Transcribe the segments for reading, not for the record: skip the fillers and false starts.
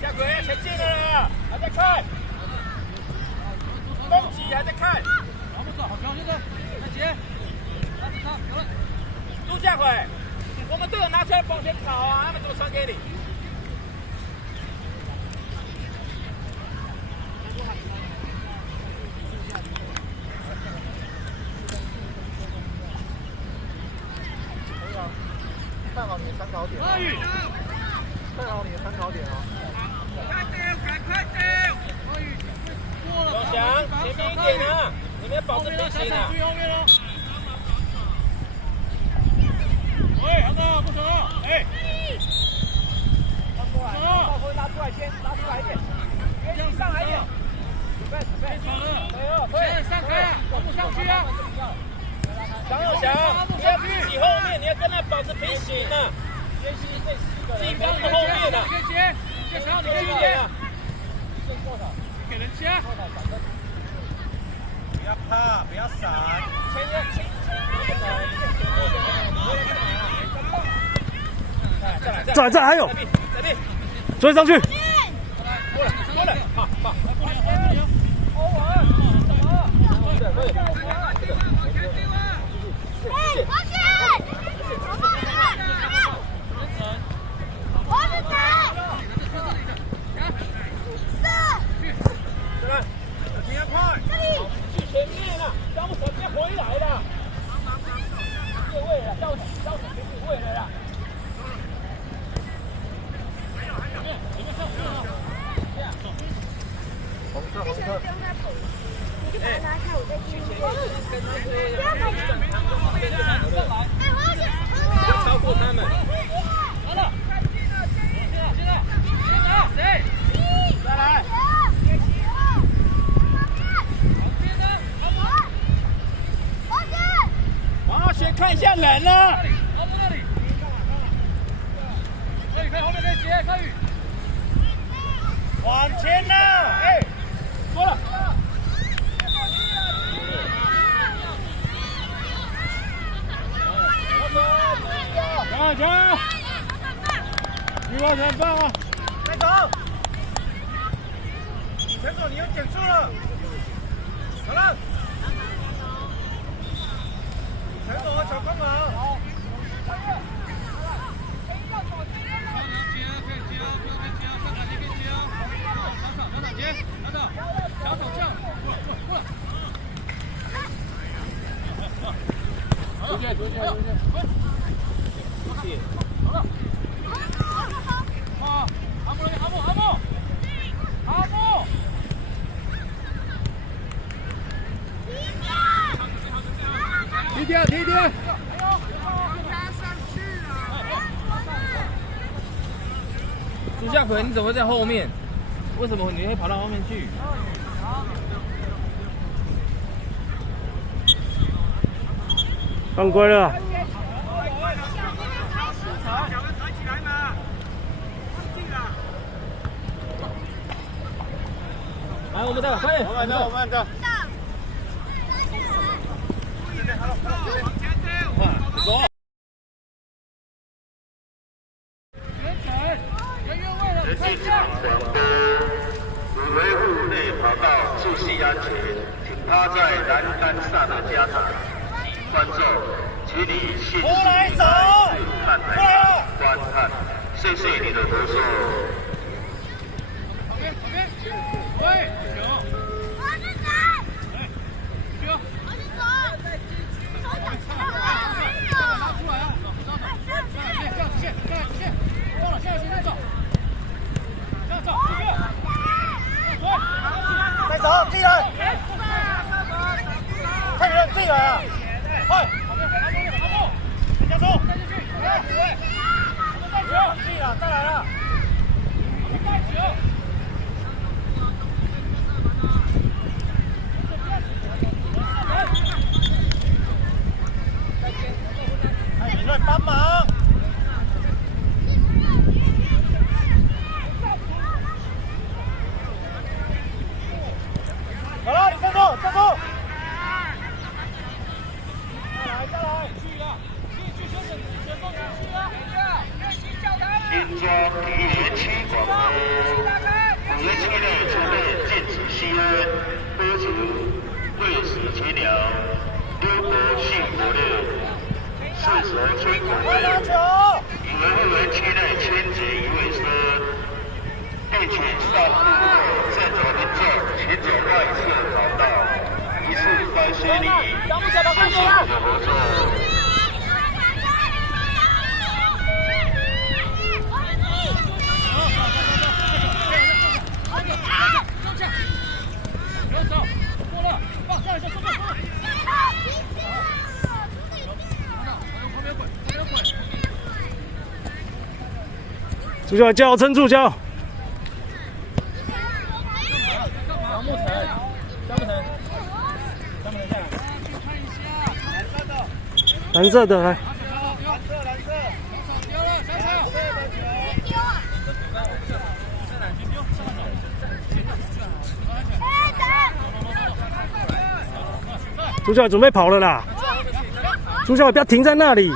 下回前进了啦，还在看，攻击还在看。好，不错，好球，现在再接，拿着他，好了。陆下回，我们队友拿出来往前跑啊，他们怎么传给你？看好你的参考点。看好你的参考点哦。快点，赶快点！永祥，前面一点啊，你们要保持平行啊。注意后面哦。喂，好的，不走，哎。拉过来，把后卫拉出来先，拉出来一点，这样上来一点。准备，现在上开啊，我们上去啊。张永祥，不要自己后面，你要跟他保持平行啊。自己不要后面啊。可以接，接上，你可以接啊。给人接。不要怕，不要闪。再来，还有，追上去。过来，好，欧文，什么？去前面了，张不成要回来了，越位了，到手别越位了啦。红色。哎，拿开我再进去。要超过他们。好了，现在，谁？再来。王轩看一下人了。可以，后面可以接，可以。往前呐！哎，过了。加！你往前放啊！再走！前走，你又减速了。好了。前走啊，小光芒。出去！好了。好，阿木，踢掉！朱夏奎，你怎么在后面？为什么你会跑到后面去？犯规了！来，我们的，快点！我们的。走。人气场广播，为维护内跑道秩序安全，请趴在栏杆上的家长及观众，请你限时看台观看，谢谢你的合作。喂，再走，进来！快点进来啊！快！加速！进了，再来了！取散步后，在走民众前脚外侧跑道，疑似白水里，谢谢你的合作。主角叫撑住叫。杨木成，江木成，江木成下来。蓝色的来。主角准备跑了啦！主角不要停在那里。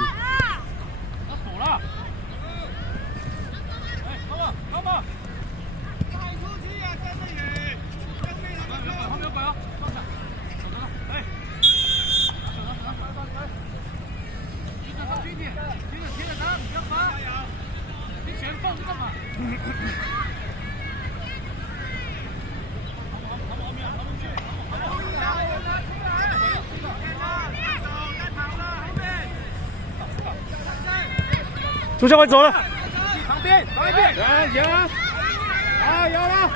主教快走了，旁边，旁边，行啊，好，有了。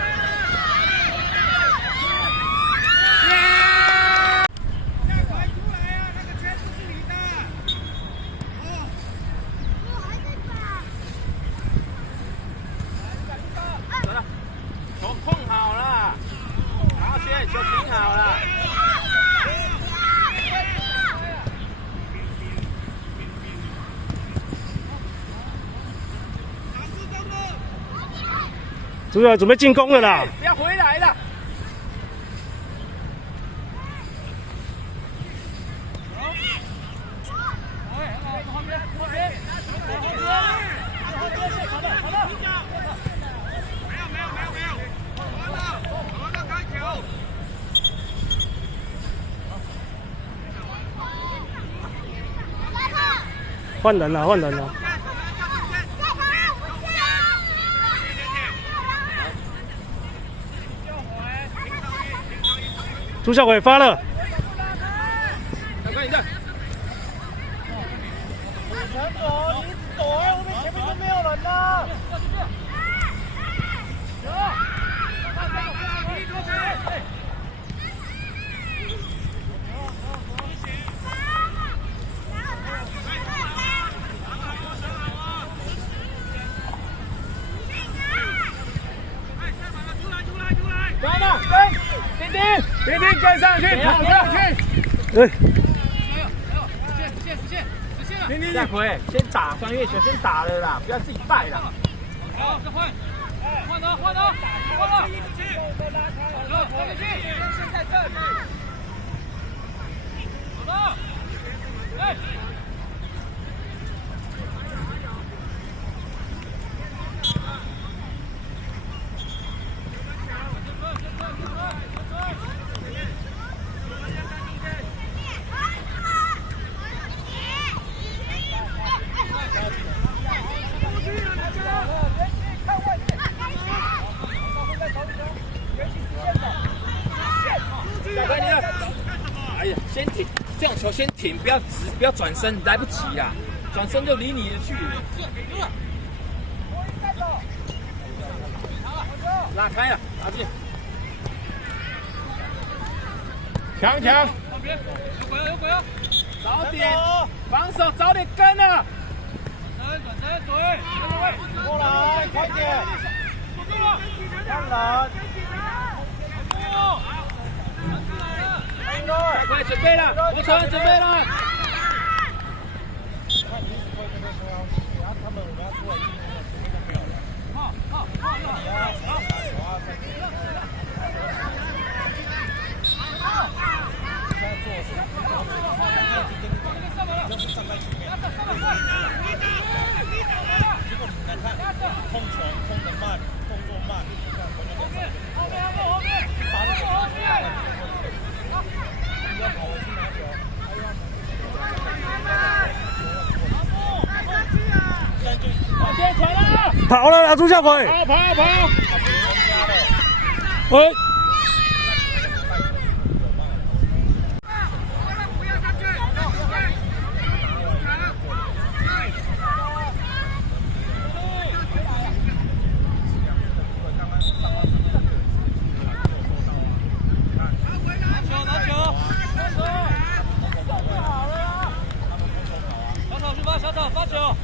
球控好了，然后现在球停好了。主角准备进攻了啦！不要回来了。换人了，换人了。朱孝伟发了。小哥，你看。陈总，你走啊！我们前面都没有人呢。来了，跟，丁丁跟上去，跑上去。对。丁丁，下回先打专业球，先打了啦，不要自己带啦。好，再换，换了，换了，换了。走，换进去，先在这里。走了，哎。哎呀，先停，这种球先停，不要直，不要转身，来不及啦，转身就离你的距离。拉开了，打进。强，有鬼哦！早点防守，早点跟啊！转身，对，过来，快点！锁住了，让人。快准备了，吴成准备了。控球控得慢，动作慢，后面，要跑回去拿球。往前传了。跑了啦，朱孝奎！跑！喂，小草发球，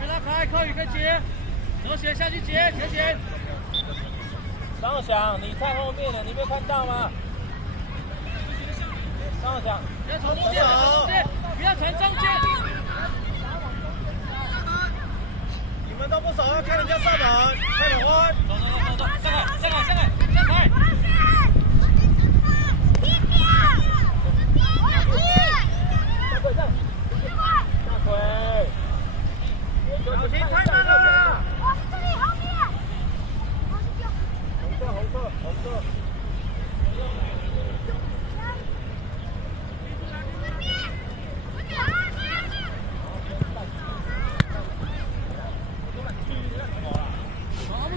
别拉开，靠宇可以接，左斜下去接，前前。张翔，你在后面的，你没有看到吗？张翔，不要传中间，不要传中间。你们都不守，要看人家上门，开门弯。走，上来。小心太慢了啦！红色。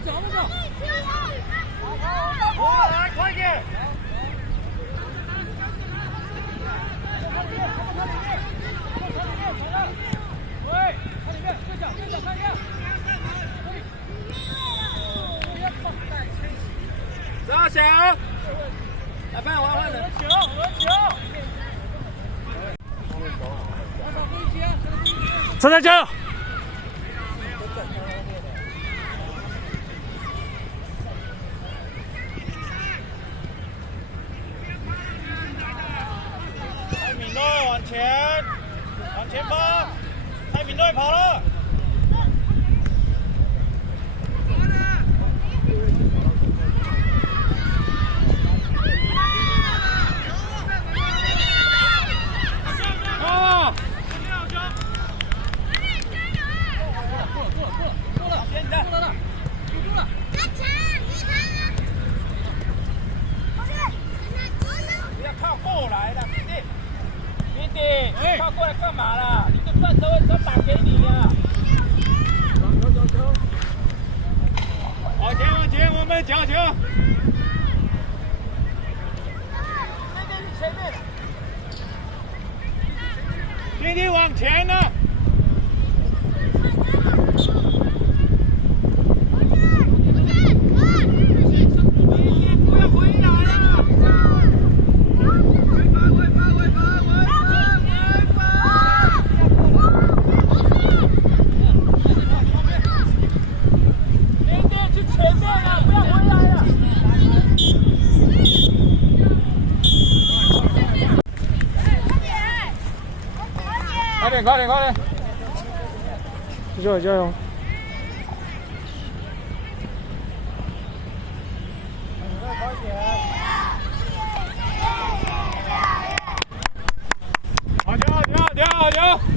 我们走。过来，快点！喂，看里面，对角看一下。张翔，来帮我换人。球。陈在加油！蔡敏队往前发，蔡敏队跑了。靠过来干嘛啦？你就站车位车打给你呀！球！往前，我们抢球！前面，弟弟往前呢！不要回来了！快点！加油！好球！